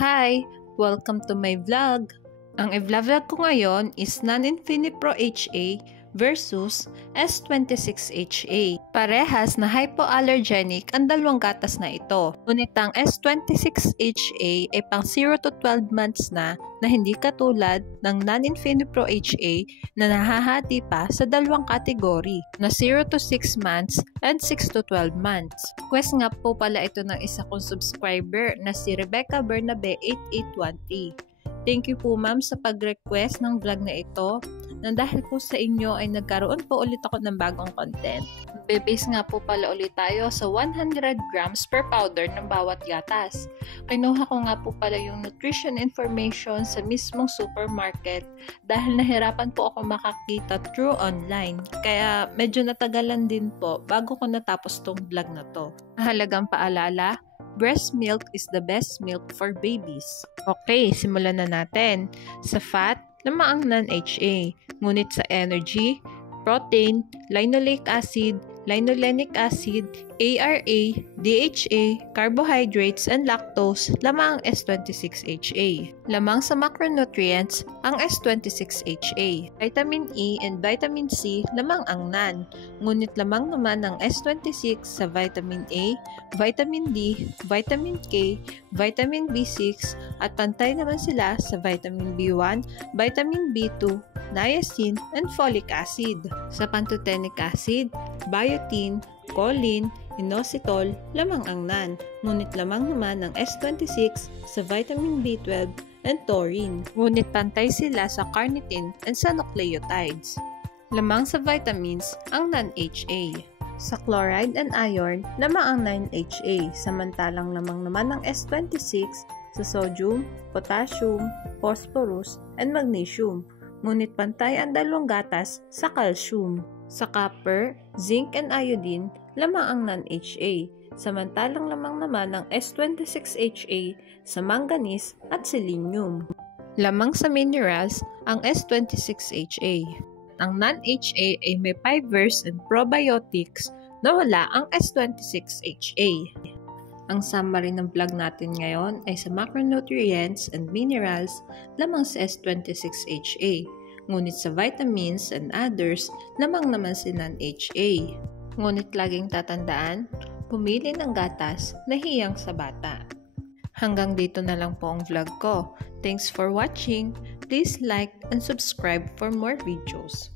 Hi! Welcome to my vlog! Ang i-vlog ko ngayon is Non-Infinipro HA versus S26HA. Parehas na hypoallergenic ang dalawang gatas na ito. Ngunit ang S26HA ay pang 0 to 12 months na hindi katulad ng Non-Infinipro HA na nahahati pa sa dalawang kategory na 0 to 6 months and 6 to 12 months. Request nga po pala ito ng isa kong subscriber na si Rebecca Bernabe 8813. Thank you po ma'am sa pag-request ng vlog na ito na dahil po sa inyo ay nagkaroon po ulit ako ng bagong content. Bebase nga po pala ulit tayo sa 100 grams per powder ng bawat gatas. Kinuha ko nga po pala yung nutrition information sa mismong supermarket dahil nahirapan po ako makakita through online. Kaya medyo natagalan din po bago ko natapos tong vlog na to. Mahalagang paalala, breast milk is the best milk for babies. Okay, simulan na natin. Sa fat, lamang ang non-HA. Ngunit sa energy, protein, linoleic acid, linolenic acid, ARA, DHA, carbohydrates, and lactose, lamang ang S26HA. Lamang sa macronutrients, ang S26HA. Vitamin E and vitamin C, lamang ang NAN. Ngunit lamang naman ang S26 sa vitamin A, vitamin D, vitamin K, vitamin B6, at pantay naman sila sa vitamin B1, vitamin B2, niacin, and folic acid. Sa pantothenic acid, biotin, choline, inositol, lamang ang NAN, ngunit lamang naman ang S26 sa vitamin B12 and taurine. Ngunit pantay sila sa carnitine and sa nucleotides. Lamang sa vitamins ang non-HA. Sa chloride and iron, lamang ang 9HA, samantalang lamang naman ang S26 sa sodium, potassium, phosphorus, and magnesium. Ngunit pantay ang dalawang gatas sa calcium. Sa copper, zinc, and iodine, lamang ang non-HA, samantalang lamang naman ang S26HA sa manganese at selenium. Lamang sa minerals, ang S26HA. Ang non-HA ay may fibers and probiotics na wala ang S26HA. Ang summary ng vlog natin ngayon ay sa macronutrients and minerals, lamang sa S26HA. Ngunit sa vitamins and others, lamang naman si non-HA. Ngunit laging tatandaan, pumili ng gatas na hiyang sa bata. Hanggang dito na lang po ang vlog ko. Thanks for watching. Please like and subscribe for more videos.